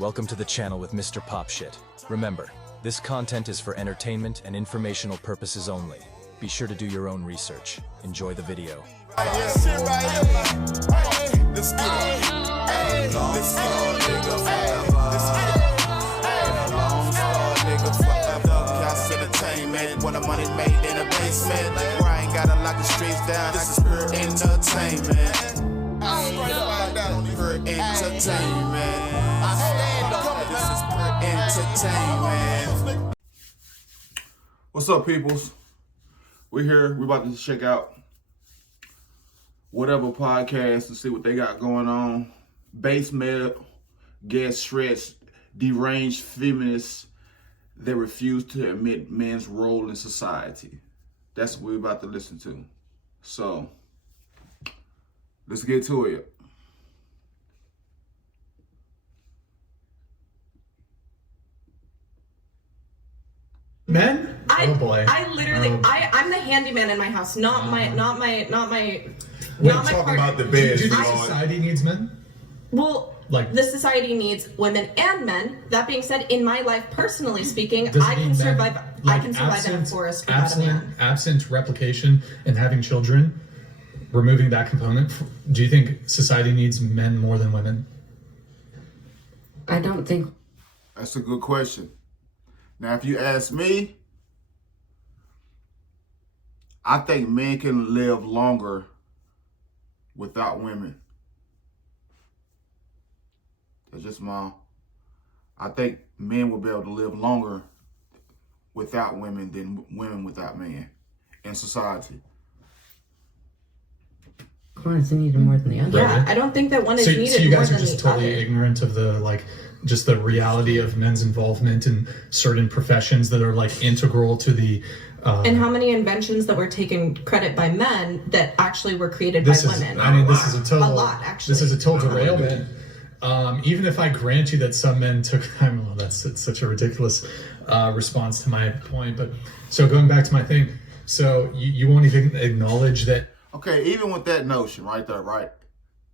Welcome to the channel with Mr. Popshit. Remember, this content is for entertainment and informational purposes only. Be sure to do your own research. Enjoy the video. When the money made in a basement, where I ain't gotta lock the streets down. This is pure entertainment. Pure entertainment. This is pure entertainment. What's up, peoples? We're here. We're about to check out whatever podcast and see what they got going on. Base metal, gas stretched, deranged feminists that refuse to admit men's role in society. That's what we're about to listen to. So, let's get to it. Men? Oh boy. I'm the handyman in my house, not my Wait, partner. about the bed. Do you think society needs men? Well, the society needs women and men. That being said, in my life, personally speaking, I can survive. I can survive in a forest without a man. Absent replication and having children, removing that component. Do you think society needs men more than women? I don't think. That's a good question. Now, if you ask me, I think men can live longer without women. That's just I think men will be able to live longer without women than women without men in society. One is needed more than the other. Yeah, I don't think that one is needed so you more guys than are just the totally other. ignorant of the just the reality of men's involvement in certain professions that are integral to the and how many inventions that were taken credit by men that actually were created by women. This is a total. A lot, actually. This is a total derailment. Even if I grant you that some men took, it's such a ridiculous response to my point. But so going back to my thing, so you won't even acknowledge that. Okay, even with that notion right there, right?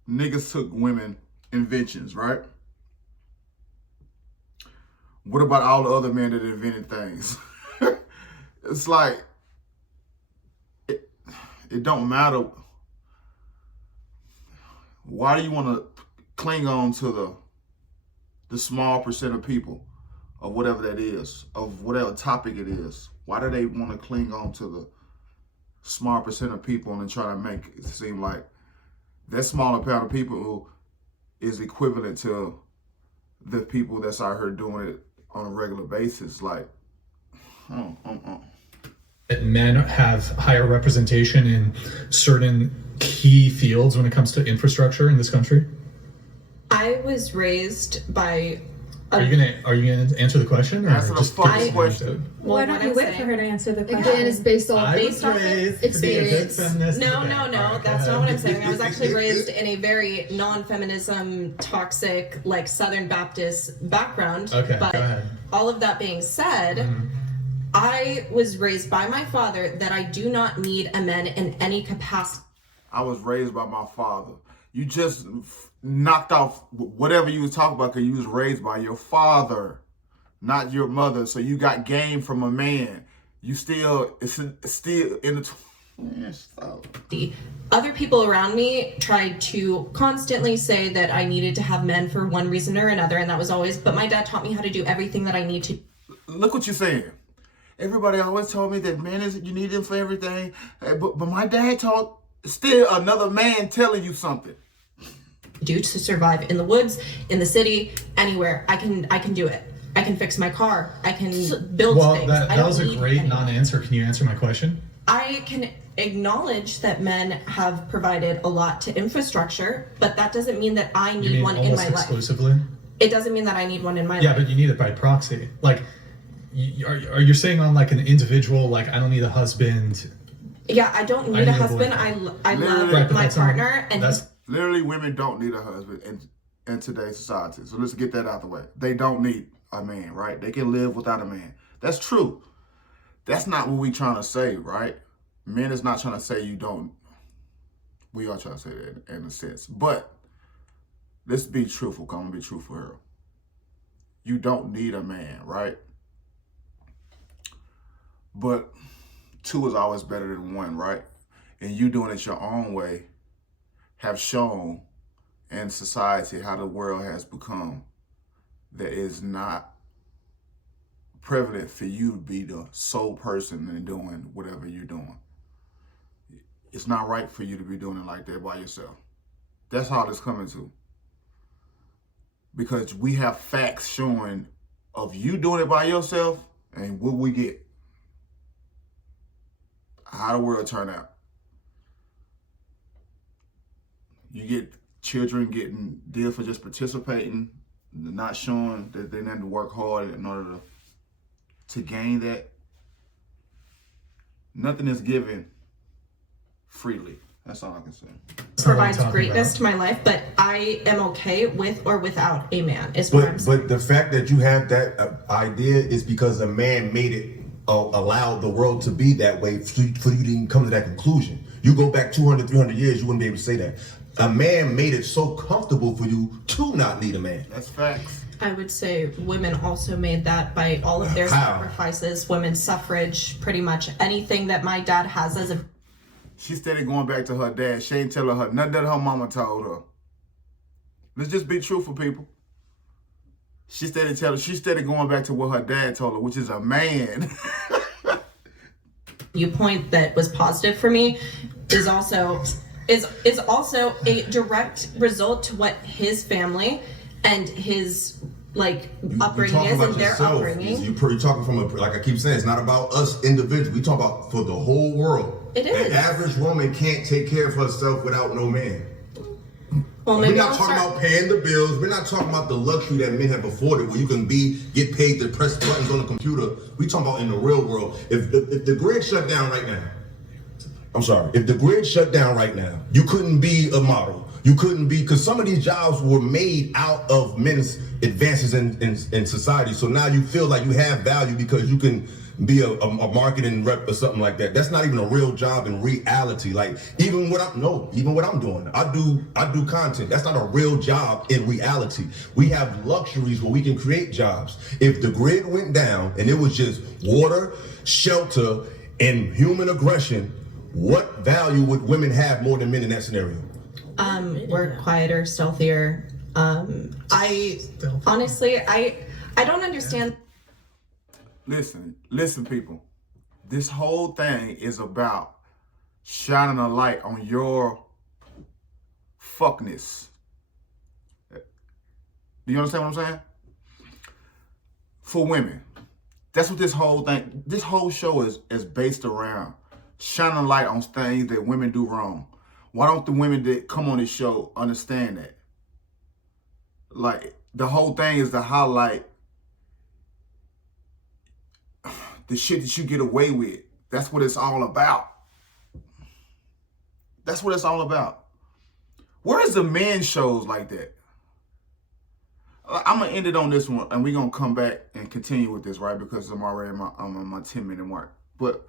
Niggas took women inventions, right? What about all the other men that invented things? It's like, it don't matter. Why do you want to cling on to the small percent of people, of whatever that is, of whatever topic it is? Why do they want to cling on to the small percent of people and try to make it seem like that smaller amount of people who is equivalent to the people that's out here doing it on a regular basis? That men have higher representation in certain key fields when it comes to infrastructure in this country? I was raised by. Are you gonna answer the question, or Answer the just fucking question. Well, Why don't you wait for her to answer the question? Again, it's based off experience. No, that's not what I'm saying. I was actually raised in a very non-feminism, toxic, Southern Baptist background. Okay, but go ahead. All of that being said, I was raised by my father that I do not need a man in any capacity. I was raised by my father. You just knocked off whatever you was talking about because you was raised by your father, not your mother. So you got game from a man. You it's still in the. Other people around me tried to constantly say that I needed to have men for one reason or another, and that was always. But my dad taught me how to do everything that I need to. Look what you're saying. Everybody always told me that men you need them for everything, but my dad taught still another man telling you something. Do to survive in the woods, in the city, anywhere. I can do it. I can fix my car. I can build things. That was a great non-answer. Can you answer my question? I can acknowledge that men have provided a lot to infrastructure, but that doesn't mean that I need one in my life. Exclusively? It doesn't mean that I need one in my life. Yeah, but you need it by proxy. Are you saying on an individual, I don't need a husband? Yeah, I don't need a husband. I love my partner, and literally, women don't need a husband in today's society. So let's get that out the way. They don't need a man, right? They can live without a man. That's true. That's not what we trying to say, right? Men is not trying to say you don't. We are trying to say that in a sense. But let's be truthful. I'm going to be truthful here. you don't need a man, right? But two is always better than one, right? And you doing it your own way have shown in society how the world has become that is not prevalent for you to be the sole person in doing whatever you're doing. It's not right for you to be doing it like that by yourself. That's how it's coming to. Because we have facts showing of you doing it by yourself and what we get. How the world turn out. You get children getting deals for just participating, not showing that they need to work hard in order to gain that. Nothing is given freely. That's all I can say. Provides greatness to my life, but I am okay with or without a man. Is what I'm saying. But the fact that you have that idea is because a man made it, allowed the world to be that way for you to even come to that conclusion. You go back 200, 300 years, you wouldn't be able to say that. A man made it so comfortable for you to not need a man. That's facts. I would say women also made that by all of their sacrifices, women's suffrage, pretty much anything that my dad has as a... She steady going back to her dad. She ain't telling her nothing that her mama told her. Let's just be truthful, people. She steady going back to what her dad told her, which is a man. You point that was positive for me is also a direct result to what his family and his upbringing is and their upbringing. You're talking from like I keep saying, it's not about us individuals. We talk about for the whole world. It is. The average woman can't take care of herself without no man. Well, we're not talking about paying the bills. We're not talking about the luxury that men have afforded where you can get paid to press buttons on the computer. We talking about in the real world. If the grid shut down right now, if the grid shut down right now, you couldn't be a model. You couldn't be, because some of these jobs were made out of men's advances in society. So now you feel like you have value because you can be a marketing rep or something like that. That's not even a real job in reality. Like even what I'm doing, I do content. That's not a real job in reality. We have luxuries where we can create jobs. If the grid went down and it was just water, shelter, and human aggression, what value would women have more than men in that scenario? We're quieter, stealthier. Honestly, I don't understand. Listen, people. This whole thing is about shining a light on your fuckness. Do you understand what I'm saying? For women. That's what this whole show is based around. Shining a light on things that women do wrong. Why don't the women that come on this show understand that? Like, the whole thing is to highlight the shit that you get away with. That's what it's all about. That's what it's all about. Where is the men shows like that? I'm going to end it on this one, and we're going to come back and continue with this, right? Because I'm already on my 10-minute mark. But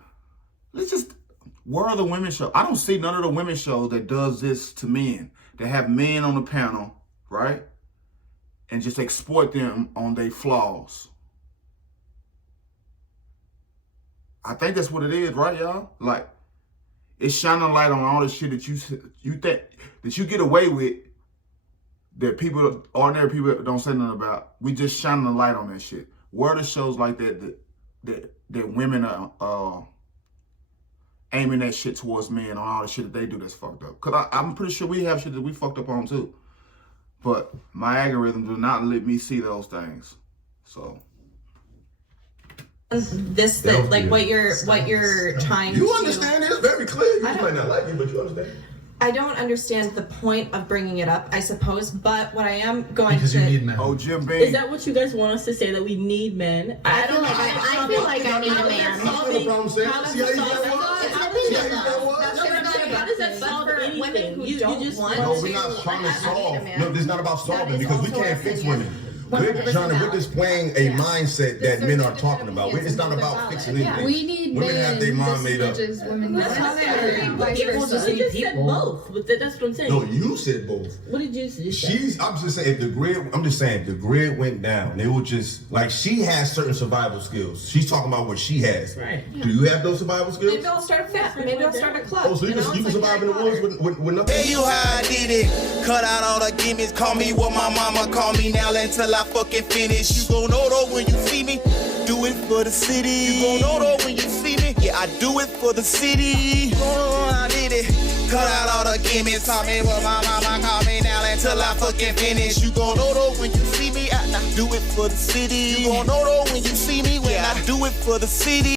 where are the women shows? I don't see none of the women shows that does this to men. That have men on the panel, right? And just exploit them on their flaws. I think that's what it is, right, y'all? Like, it's shining a light on all the shit that you think that you get away with, that ordinary people don't say nothing about. We just shining a light on that shit. Where are the shows like that women are aiming that shit towards men on all the shit that they do that's fucked up? Because I'm pretty sure we have shit that we fucked up on too. But my algorithm does not let me see those things. So what you're trying to... You understand it? It's very clear. You might not like it, but you understand. I don't understand the point of bringing it up, I suppose, but what I am going because to... you need men. Oh, Jim Beam. Is that what you guys want us to say, that we need men? I feel like I need a man. How does that solve anything? Women who don't want No, we're not trying to solve. No, this is not about solving because we can't fix women. we're displaying a mindset that men are talking about. It's not about fixing anything. We need women men have their mind made up. as much as women need People just said both. That's what I'm saying. No, you said both. What did you say? I'm just saying, if the grid went down, they would just, like, she has certain survival skills. She's talking about what she has. Right. Do you have those survival skills? Maybe I'll start a family. Maybe I'll start a club. Oh, so you can survive in the woods with nothing? Tell you how I did it. Cut out all the gimmicks. Call me what my mama call me now until I fucking finish. You gon' know though when you see me. Do it for the city. You gon' know though when you see me. Yeah, I do it for the city. Oh, I did it. Cut out all the gimmicks. Call me what my mama call me now until I fucking finish. You gon' know though when you see me. I do it for the city. You gon' know though when you see me. When I do it for the city.